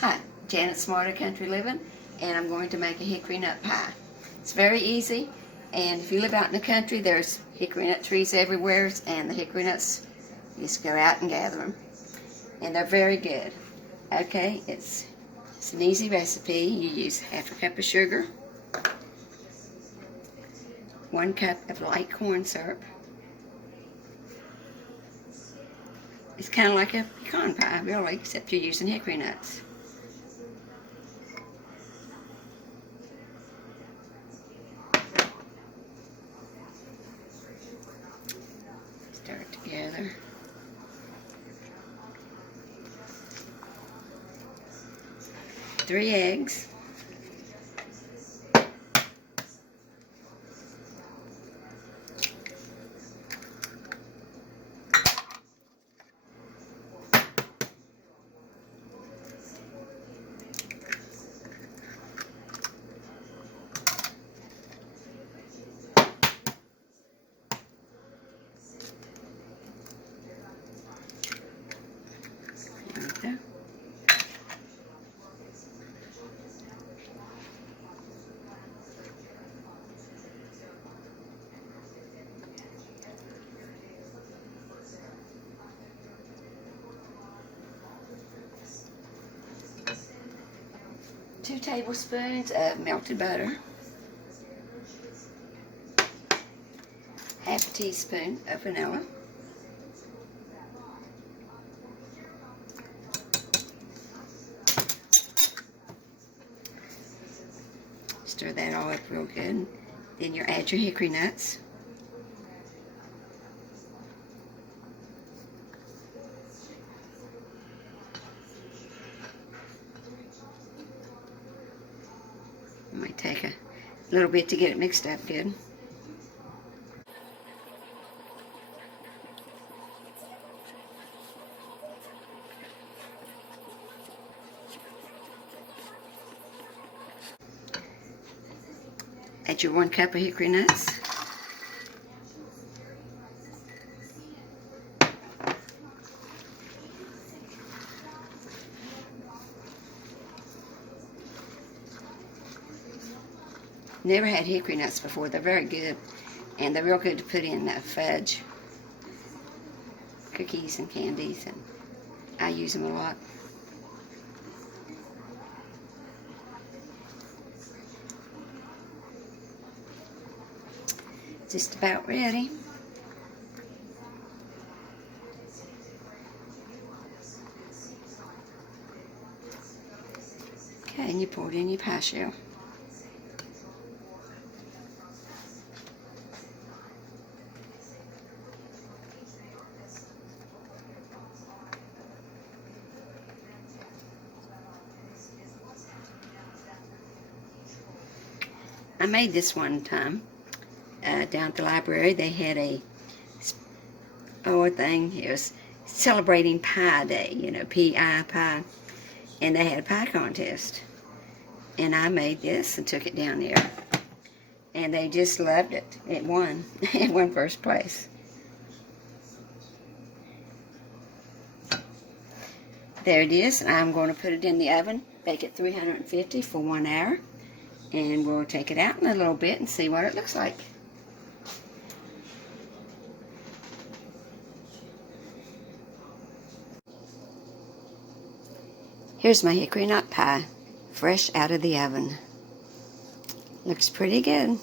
Hi, Janet Smarter Country Living, and I'm going to make a hickory nut pie. It's very easy, and if you live out in the country, there's hickory nut trees everywhere, and the hickory nuts, you just go out and gather them. And they're very good. Okay, it's an easy recipe. You use half a cup of sugar, 1 cup of light corn syrup. It's kind of like a pecan pie, really, except you're using hickory nuts. Stir it together. Three eggs. There we go. 2 tablespoons of melted butter, half a teaspoon of vanilla, stir that all up real good. Then you add your hickory nuts. It might take a little bit to get it mixed up good. Add your 1 cup of hickory nuts. Never had hickory nuts before. They're very good, and they're real good to put in fudge, cookies, and candies, and I use them a lot. Just about ready. Okay, and you pour it in your pie shell. I made this one time down at the library. They had a thing. It was celebrating Pie Day, you know, P-I, pie, and they had a pie contest. And I made this and took it down there, and they just loved it. It won. It won first place. There it is. I'm going to put it in the oven, bake it 350 for 1 hour. And we'll take it out in a little bit and see what it looks like. Here's my hickory nut pie, fresh out of the oven. Looks pretty good.